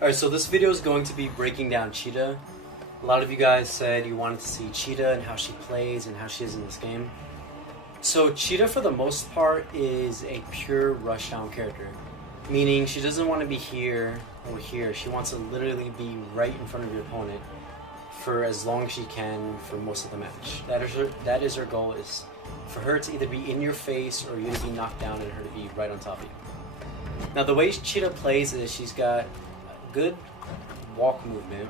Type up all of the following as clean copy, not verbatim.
Alright, so this video is going to be breaking down Cheetah. A lot of you guys said you wanted to see Cheetah and how she plays and how she is in this game. So Cheetah, for the most part, is a pure rushdown character. Meaning she doesn't want to be here or here. She wants to literally be right in front of your opponent for as long as she can for most of the match. That is her goal, is for her to either be in your face or you to be knocked down and her to be right on top of you. Now the way Cheetah plays is she's got good walk movement.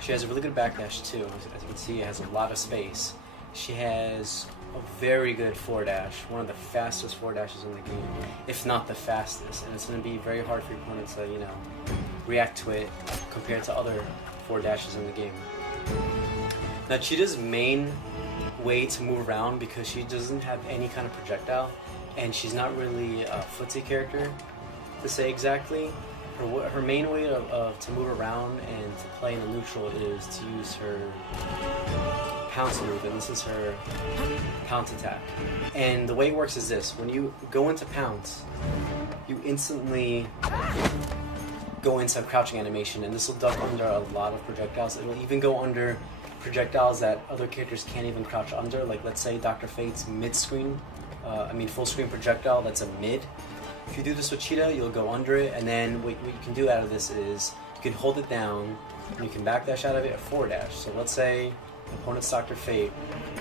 She has a really good backdash too. As you can see, it has a lot of space. She has a very good forward dash, one of the fastest forward dashes in the game, if not the fastest. And it's going to be very hard for your opponent to, react to it compared to other forward dashes in the game. Now Cheetah's main way to move around, because she doesn't have any kind of projectile, and she's not really a footsie character to say exactly. Her main way to move around and to play in the neutral is to use her pounce move, and this is her pounce attack. And the way it works is this: when you go into pounce, you instantly go into crouching animation, and this will duck under a lot of projectiles. It will even go under projectiles that other characters can't even crouch under, like let's say Dr. Fate's full screen projectile that's a mid. If you do this with Cheetah, you'll go under it, and then what you can do out of this is you can hold it down, and you can backdash out of it or forward dash. So let's say the opponent's Dr. Fate,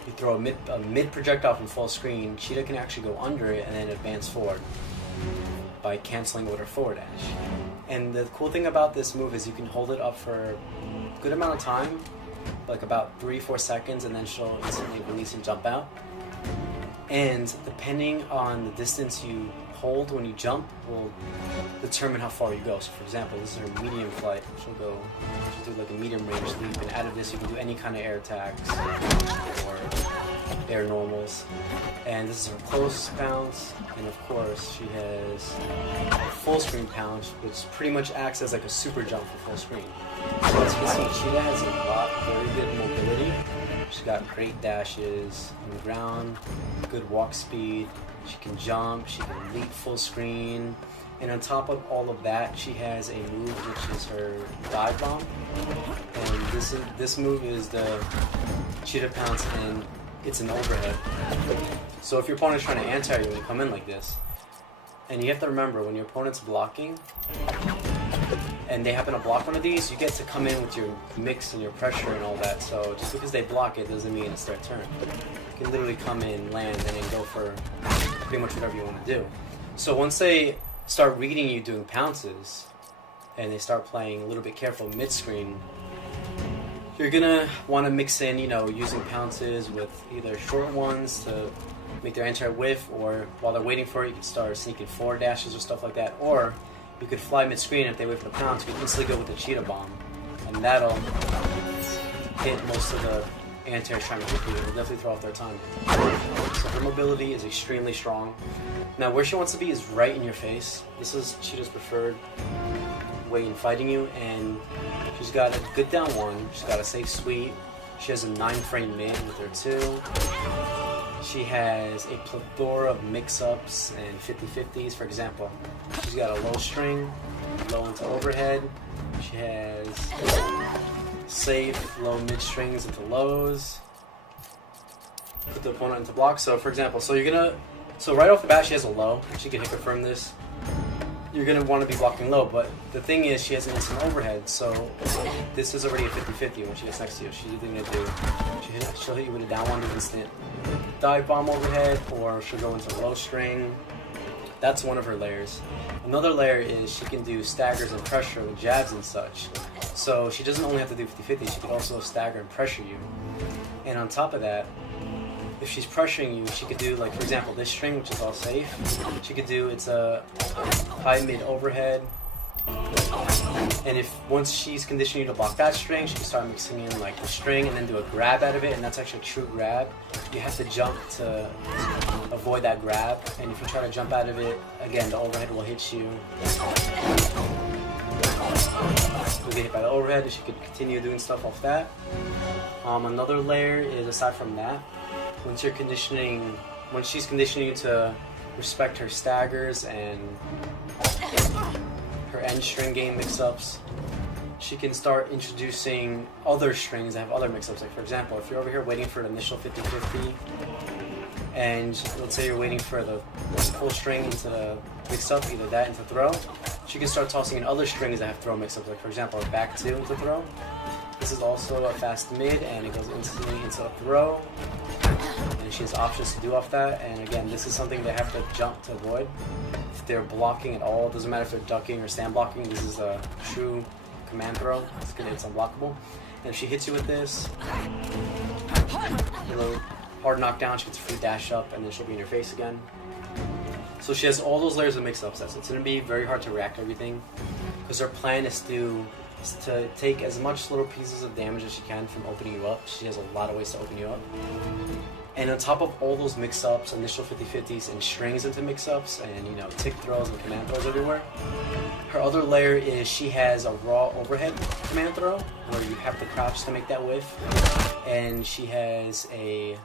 you throw a mid projectile from full screen, Cheetah can actually go under it and then advance forward by canceling with her forward dash. And the cool thing about this move is you can hold it up for a good amount of time, like about 3-4 seconds, and then she'll instantly release and jump out. And depending on the distance you hold when you jump will determine how far you go. So for example, this is her medium flight. She'll do like a medium range leap, and out of this you can do any kind of air attacks or air normals. And this is her close pounce, and of course she has a full screen pounce, which pretty much acts as like a super jump for full screen. So as you can see, Cheetah has very good mobility. She's got great dashes on the ground, good walk speed. She can jump, she can leap full screen, and on top of all of that, she has a move which is her dive bomb. And this move is the Cheetah pounce, and it's an overhead. So if your opponent's trying to anti you when you come in like this, and you have to remember, when your opponent's blocking and they happen to block one of these, you get to come in with your mix and your pressure and all that. So just because they block it doesn't mean it's their turn. You can literally come in, land, and then go for pretty much whatever you want to do. So once they start reading you doing pounces, and they start playing a little bit careful mid-screen, you're gonna want to mix in, using pounces with either short ones to make their anti whiff, or while they're waiting for it, you can start sneaking forward dashes or stuff like that. Or you could fly mid-screen. If they wait for the pounce, you can instantly go with the Cheetah bomb, and that'll hit most of the anti-airs trying to hit you. It'll definitely throw off their time. So her mobility is extremely strong. Now where she wants to be is right in your face. This is Cheetah's preferred way in fighting you, and she's got a good down one. She's got a safe sweep. She has a 9-frame mid with her 2. She has a plethora of mix-ups and 50-50s. For example, she's got a low string, low into overhead. She has safe low mid strings into lows. Put the opponent into block. So for example, so right off the bat she has a low. She can hit confirm this. You're gonna want to be blocking low, but the thing is she has an instant overhead, so this is already a 50-50 when she gets next to you. She's either gonna do, she'll hit you with a down one to instant dive bomb overhead, or she'll go into low string. That's one of her layers. Another layer is she can do staggers and pressure with jabs and such. So she doesn't only have to do 50-50, she can also stagger and pressure you. And on top of that, if she's pressuring you, she could do, like, for example, this string, which is all safe. She could do, it's a high mid overhead. And once she's conditioning you to block that string, she can start mixing in like the string and then do a grab out of it, and that's actually a true grab. You have to jump to avoid that grab, and if you try to jump out of it, again, the overhead will hit you. You'll get hit by the overhead, and she could continue doing stuff off that. Another layer is, aside from that, once she's conditioning you to respect her staggers and her her end string game mix-ups. She can start introducing other strings that have other mix-ups. Like for example, if you're over here waiting for an initial 50-50, and let's say you're waiting for the full string into the mix-up, either that into throw, she can start tossing in other strings that have throw mix-ups. Like for example, a back 2 into throw. This is also a fast mid, and it goes instantly into a throw. And she has options to do off that. And again, this is something they have to jump to avoid. If they're blocking at all, it doesn't matter if they're ducking or stand blocking. This is a true command throw. It's unblockable. And if she hits you with this, a little hard knockdown, she gets a free dash up, and then she'll be in your face again. So she has all those layers of mix-ups. So it's going to be very hard to react to everything, because her plan is to take as much little pieces of damage as she can from opening you up. She has a lot of ways to open you up. And on top of all those mix-ups, initial 50-50s, and strings into mix-ups, and you know, tick throws and command throws everywhere, her other layer is she has a raw overhead command throw, where you have to crouch to make that whiff, and she has a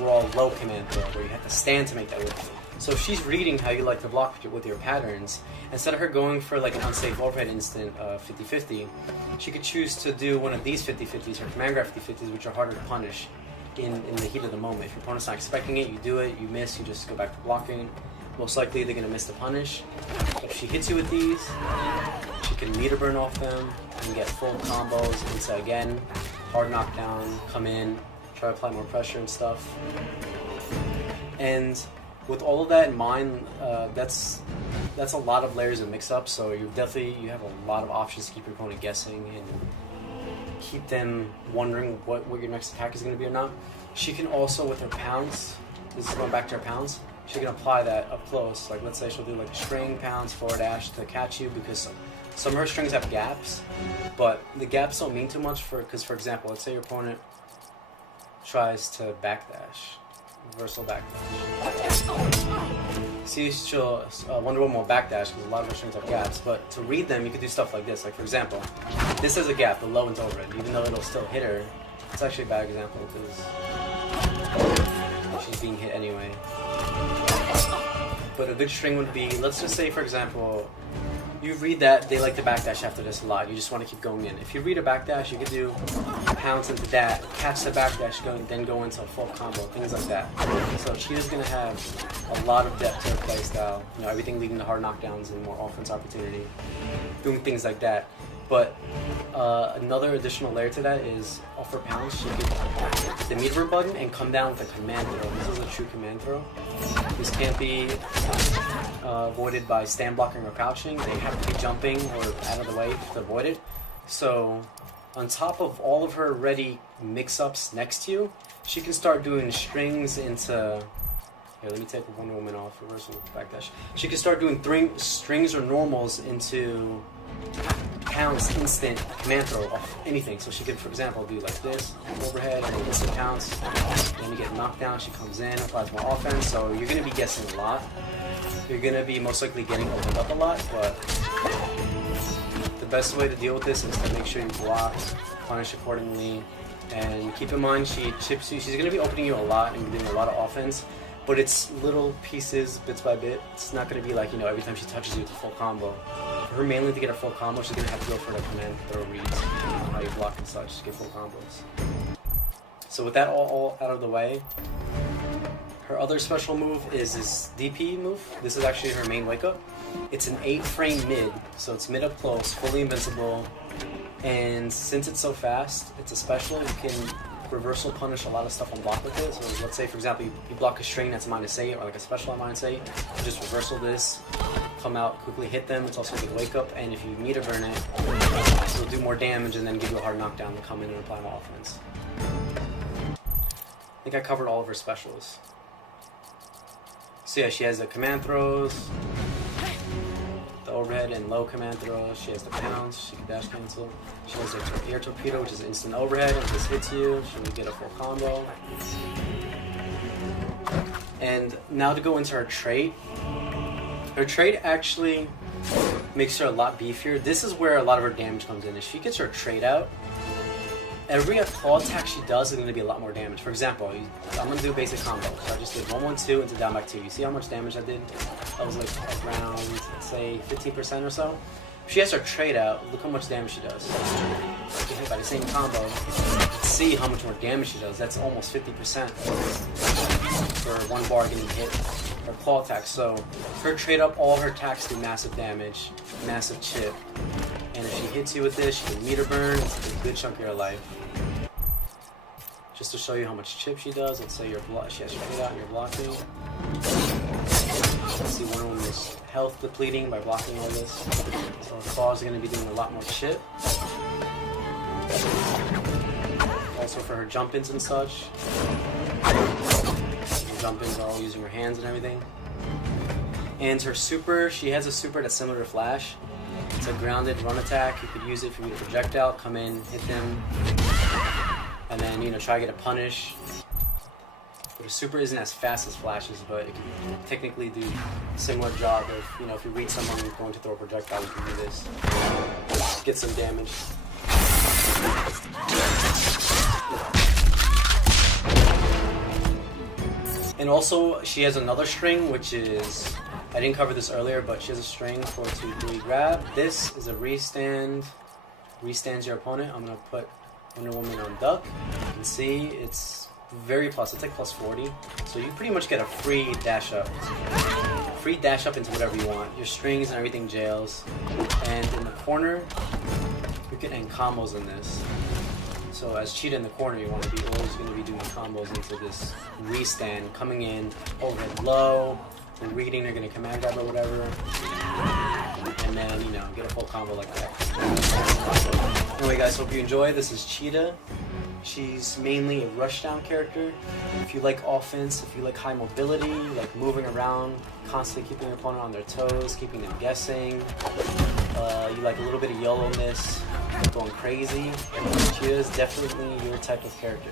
raw low command throw, where you have to stand to make that whiff. So if she's reading how you like to block with your patterns, instead of her going for like an unsafe overhead instant 50-50, she could choose to do one of these 50-50s, her command grab 50-50s, which are harder to punish in the heat of the moment. If your opponent's not expecting it, you do it, you miss, you just go back to blocking. Most likely they're going to miss the punish. If she hits you with these, she can meter burn off them and get full combos into, again, hard knockdown, come in, try to apply more pressure and stuff. And with all of that in mind, that's a lot of layers of mix-up, so you have a lot of options to keep your opponent guessing and keep them wondering what your next attack is going to be or not. She can also, with her pounds, this is going back to her pounds, she can apply that up close. Like let's say she'll do like string, pounds, forward dash to catch you, because some of her strings have gaps, but the gaps don't mean too much because for example, let's say your opponent tries to backdash. Reversal backdash. See, she'll Wonder Woman will backdash because a lot of her strings have gaps, but to read them, you could do stuff like this. Like for example, this has a gap, the low and overhead. Even though it'll still hit her, it's actually a bad example because she's being hit anyway. But a good string would be, let's just say for example, you read that they like to backdash after this a lot. You just want to keep going in. If you read a backdash, you could do pounce into that, catch the backdash, then go into a full combo, things like that. So Cheetah's going to have a lot of depth to her play style. You know, everything leading to hard knockdowns and more offense opportunity, doing things like that. But another additional layer to that is off her pounce, she could hit the meter burn button and come down with a command throw. This is a true command throw. This can't be avoided by stand blocking or crouching. They have to be jumping or out of the way to avoid it. So on top of all of her ready mix-ups next to you, she can start doing strings into... Here, let me take Wonder Woman off, reversal backdash. She can start doing strings or normals into pounce, instant, command throw off anything. So she could, for example, do like this, overhead, and then instant pounce. Then you get knocked down, she comes in, applies more offense. So you're going to be guessing a lot. You're going to be most likely getting opened up a lot, but the best way to deal with this is to make sure you block, punish accordingly, and keep in mind she chips you. She's going to be opening you a lot and doing a lot of offense, but it's little pieces, bits by bit. It's not going to be like, you know, every time she touches you, it's a full combo. For her mainly to get a full combo, she's going to have to go for the command throw reads, how you block and such to get full combos. So with that all out of the way, her other special move is this DP move. This is actually her main wake up. It's an 8-frame mid, so it's mid up close, fully invincible, and since it's so fast, it's a special. You can reversal punish a lot of stuff on block with it. So let's say, for example, you block a string that's -8, or like a special at -8, you just reversal this, come out, quickly hit them. It's also a good wake up, and if you meter burn it, it'll do more damage and then give you a hard knockdown to come in and apply more offense. I think I covered all of her specials. So yeah, she has the command throws, the overhead and low command throws. She has the pounce, she can dash cancel. She has the air torpedo, which is instant overhead. If this hits you, she will get a full combo. And now to go into her trait. Her trait actually makes her a lot beefier. This is where a lot of her damage comes in. If she gets her trait out, every claw attack she does is going to be a lot more damage. For example, I'm going to do a basic combo. So I just did 1-1-2 into down back 2. You see how much damage I did? That was like around, say, 15% or so. If she has her trade out, look how much damage she does. If you hit by the same combo, see how much more damage she does. That's almost 50% for one bar getting hit or claw attack. So her trade up, all her attacks do massive damage, massive chip. And if she hits you with this, she can meter burn. It's a good chunk of your life. Just to show you how much chip she does, let's say she has trade out and you're blocking. Let's see, one of them is health depleting by blocking all this. So her claws are going to be doing a lot more chip. Also for her jump-ins and such. Her jump-ins are all using her hands and everything. And her super, she has a super that's similar to Flash. It's a grounded run attack. You could use it for your projectile, come in, hit them, and then, you know, try to get a punish. But a super isn't as fast as Flash's, but it can technically do a similar job of, you know, if you read someone who's going to throw a projectile, you can do this. Get some damage. And also, she has another string, which is, I didn't cover this earlier, but she has a string 4, 2, 3 grab. This is a restand. Restands your opponent. I'm going to put Wonder Woman on duck. You can see it's very plus. It's like plus 40. So you pretty much get a free dash up. Free dash up into whatever you want. Your strings and everything jails. And in the corner, you can end combos in this. So as Cheetah in the corner, you want to be always going to be doing combos into this restand, coming in, overhead low, reading, they're going to command grab or whatever, and then, you know, get a full combo like that. Anyway guys, hope you enjoy. This is Cheetah. She's mainly a rushdown character. If you like offense, if you like high mobility, like moving around, constantly keeping your opponent on their toes, keeping them guessing, you like a little bit of yellowness, going crazy, Cheetah is definitely your type of character.